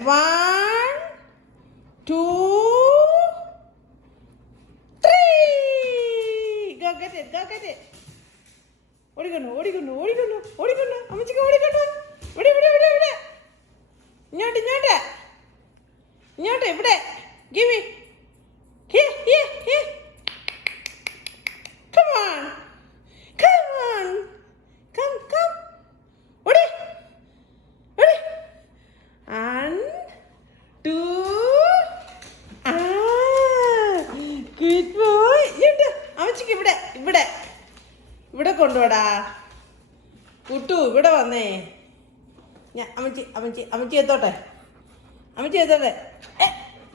1, 2, 3. Go get it. ഓടിക്കൊണ്ടു. അമ്മച്ചിക്ക് ഓടിക്കൊണ്ടു. ഇവിടെ. ഇങ്ങോട്ട് ഇവിടെ. Give me. Here. Come on. Come. ഓടി. 1, 2. Good boy. അമ്മച്ചിക്ക് ഇവിടെ കൊണ്ടുപോടാ. കുട്ടു ഇവിടെ വന്നേ. അമ്മച്ചി എത്തോട്ടെ.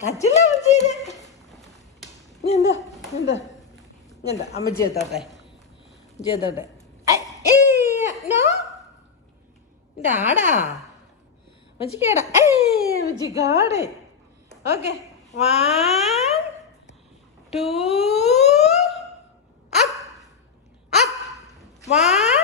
കച്ചില്ല അമ്മച്ചിയില്. എന്താ അമ്മച്ചി എത്തോട്ടെ. നോ ആടാ അമ്മച്ചിക്കാടാ. അമ്മച്ചിക്കാട്. ഓക്കെ 1, 2. Up. 1.